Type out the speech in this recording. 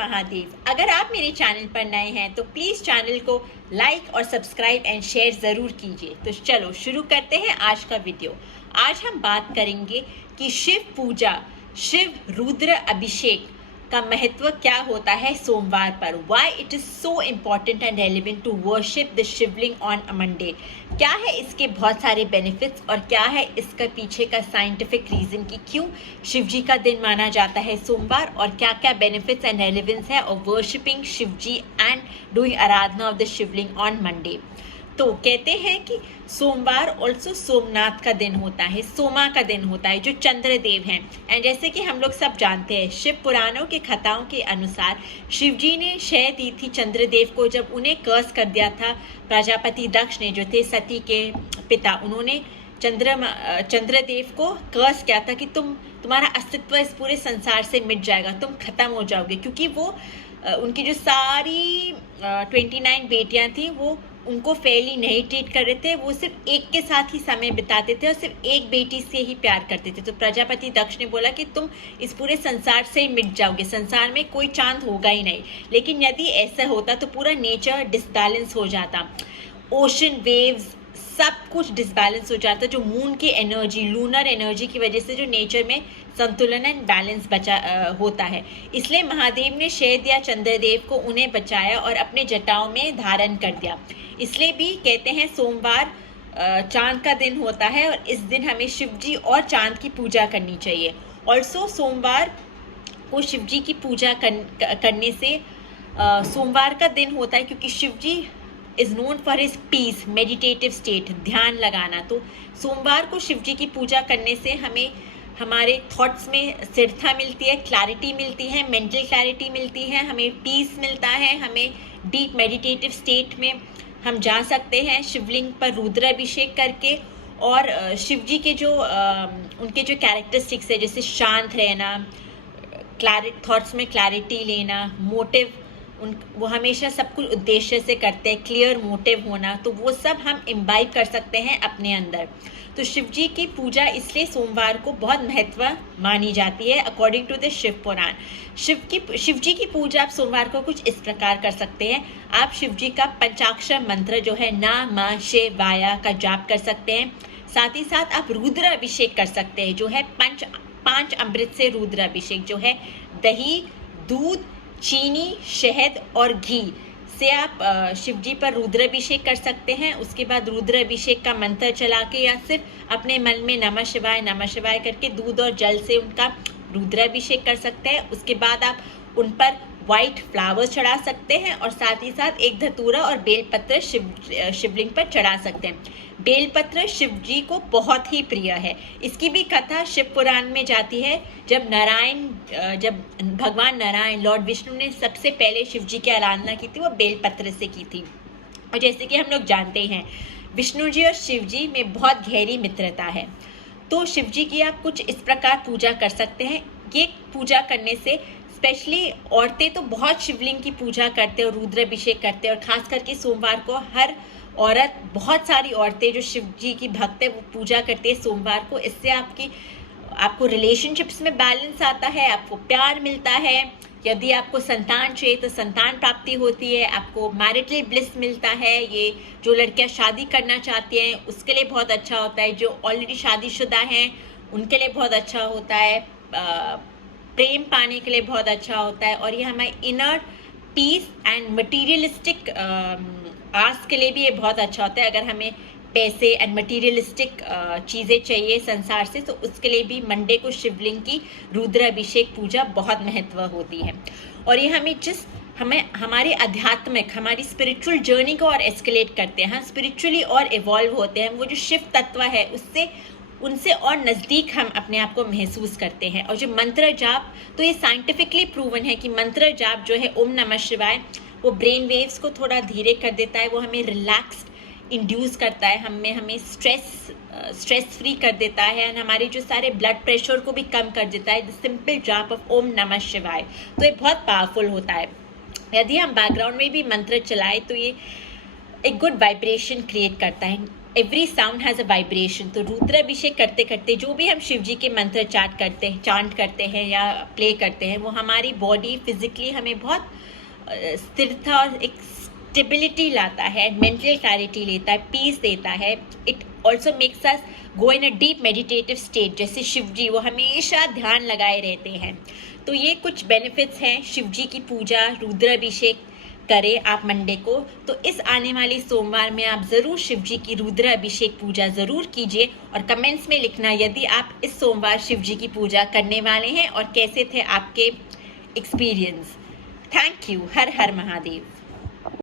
महादेव। अगर आप मेरे चैनल पर नए हैं तो प्लीज़ चैनल को लाइक और सब्सक्राइब एंड शेयर ज़रूर कीजिए। तो चलो शुरू करते हैं आज का वीडियो। आज हम बात करेंगे कि शिव पूजा, शिव रुद्र अभिषेक का महत्व क्या होता है सोमवार पर। Why it is so important and relevant to worship the Shivling on a Monday. क्या है इसके बहुत सारे बेनिफिट्स और क्या है इसका पीछे का साइंटिफिक रीज़न कि क्यों शिव जी का दिन माना जाता है सोमवार, और क्या क्या बेनिफिट्स एंड रेलिवेंस है of worshipping Shiv ji and doing aradhana of the Shivling on Monday. तो कहते हैं कि सोमवार ऑल्सो सोमनाथ का दिन होता है, सोमा का दिन होता है, जो चंद्रदेव हैं। एंड जैसे कि हम लोग सब जानते हैं, शिव पुराणों के कथाओं के अनुसार शिव जी ने शय दी थी चंद्रदेव को जब उन्हें कर्स कर दिया था प्रजापति दक्ष ने, जो थे सती के पिता। उन्होंने चंद्रदेव को कर्स किया था कि तुम्हारा अस्तित्व इस पूरे संसार से मिट जाएगा, तुम खत्म हो जाओगे, क्योंकि वो उनकी जो सारी 29 बेटियां थी वो उनको फेयरली नहीं ट्रीट कर रहे थे। वो सिर्फ एक के साथ ही समय बिताते थे और सिर्फ एक बेटी से ही प्यार करते थे। तो प्रजापति दक्ष ने बोला कि तुम इस पूरे संसार से ही मिट जाओगे, संसार में कोई चांद होगा ही नहीं। लेकिन यदि ऐसा होता तो पूरा नेचर डिसबैलेंस हो जाता, ओशन वेव्स सब कुछ डिसबैलेंस हो जाता। जो मून की एनर्जी, लूनर एनर्जी की वजह से जो नेचर में संतुलन एंड बैलेंस होता है। इसलिए महादेव ने शय दिया चंद्रदेव को, उन्हें बचाया और अपने जटाओं में धारण कर दिया। इसलिए भी कहते हैं सोमवार चांद का दिन होता है और इस दिन हमें शिव जी और चांद की पूजा करनी चाहिए। ऑल्सो सोमवार को शिव जी की पूजा करने से सोमवार का दिन होता है क्योंकि Shiva ji is known for his peace, meditative state, ध्यान लगाना। तो सोमवार को शिव जी की पूजा करने से हमें हमारे थॉट्स में स्थिरता मिलती है, क्लैरिटी मिलती है, मेंटल क्लैरिटी मिलती है, हमें पीस मिलता है, हमें डीप मेडिटेटिव स्टेट में हम जा सकते हैं शिवलिंग पर रुद्राभिषेक करके। और शिव जी के जो उनके जो कैरेक्टरिस्टिक्स है, जैसे शांत रहना, थॉट्स में क्लैरिटी लेना, मोटिव, वो हमेशा सब कुछ उद्देश्य से करते हैं, क्लियर मोटिव होना, तो वो सब हम इम्बाइब कर सकते हैं अपने अंदर। तो शिव जी की पूजा इसलिए सोमवार को बहुत महत्व मानी जाती है अकॉर्डिंग टू द शिव पुराण। शिव जी की पूजा आप सोमवार को कुछ इस प्रकार कर सकते हैं। आप शिव जी का पंचाक्षर मंत्र जो है नमः शिवाय का जाप कर सकते हैं। साथ ही साथ आप रुद्र अभिषेक कर सकते हैं, जो है पांच अमृत से रुद्र अभिषेक, जो है दही, दूध, चीनी, शहद और घी से आप शिव जी पर रुद्राभिषेक कर सकते हैं। उसके बाद रुद्राभिषेक का मंत्र चला के या सिर्फ अपने मन में नमः शिवाय करके दूध और जल से उनका रुद्राभिषेक कर सकते हैं। उसके बाद आप उन पर वाइट फ्लावर्स चढ़ा सकते हैं और साथ ही साथ एक धतूरा और बेलपत्र शिवलिंग पर चढ़ा सकते हैं। बेलपत्र शिव जी को बहुत ही प्रिय है। इसकी भी कथा शिव पुराण में जाती है। जब भगवान नारायण, लॉर्ड विष्णु ने सबसे पहले शिव जी की आराधना की थी, वो बेलपत्र से की थी। और जैसे कि हम लोग जानते हैं, विष्णु जी और शिव जी में बहुत गहरी मित्रता है। तो शिव जी की आप कुछ इस प्रकार पूजा कर सकते हैं। ये पूजा करने से स्पेशली औरतें तो बहुत शिवलिंग की पूजा करते हैं और रुद्राभिषेक करते हैं, और खास करके सोमवार को हर औरत, बहुत सारी औरतें जो शिव जी की भक्त है वो पूजा करती है सोमवार को। इससे आपको रिलेशनशिप्स में बैलेंस आता है, आपको प्यार मिलता है। यदि आपको संतान चाहिए तो संतान प्राप्ति होती है, आपको मैरिटल ब्लिस मिलता है। ये जो लड़कियां शादी करना चाहती हैं उसके लिए बहुत अच्छा होता है, जो ऑलरेडी शादीशुदा हैं उनके लिए बहुत अच्छा होता है, प्रेम पाने के लिए बहुत अच्छा होता है। और ये हमारे इनर पीस एंड मटीरियलिस्टिक आस के लिए भी ये बहुत अच्छा होता है। अगर हमें पैसे एंड मटीरियलिस्टिक चीज़ें चाहिए संसार से, तो उसके लिए भी मंडे को शिवलिंग की रुद्राभिषेक पूजा बहुत महत्व होती है। और ये हमें हमारी आध्यात्मिक, हमारी स्पिरिचुअल जर्नी को और एस्केलेट करते हैं, हम स्पिरिचुअली और इवॉल्व होते हैं। वो जो शिव तत्व है उनसे और नज़दीक हम अपने आप को महसूस करते हैं। और जो मंत्र जाप, तो ये साइंटिफिकली प्रूवन है कि मंत्र जाप जो है ओम नमः शिवाय, वो ब्रेन वेव्स को थोड़ा धीरे कर देता है, वो हमें रिलैक्स्ड इंड्यूस करता है, हमें स्ट्रेस फ्री कर देता है, और हमारे जो सारे ब्लड प्रेशर को भी कम कर देता है। द सिंपल जाप ऑफ ओम नमः शिवाय, तो ये बहुत पावरफुल होता है। यदि हम बैकग्राउंड में भी मंत्र चलाएं तो ये एक गुड वाइब्रेशन क्रिएट करता है। Every sound has a vibration. तो रुद्राभिषेक करते करते जो भी हम शिव जी के मंत्र चांट करते हैं या प्ले करते हैं, वो हमारी बॉडी फिजिकली हमें बहुत स्थिरता और एक स्टेबिलिटी लाता है, मेंटल क्लैरिटी लेता है, पीस देता है। It also makes us go in a deep meditative state. जैसे शिव जी वो हमेशा ध्यान लगाए रहते हैं। तो ये कुछ बेनिफिट्स हैं शिव जी की पूजा, रुद्राभिषेक करें आप मंडे को। तो इस आने वाली सोमवार में आप ज़रूर शिव जी की रुद्राभिषेक पूजा ज़रूर कीजिए और कमेंट्स में लिखना यदि आप इस सोमवार शिव जी की पूजा करने वाले हैं और कैसे थे आपके experience. Thank you. Her her Mahadev.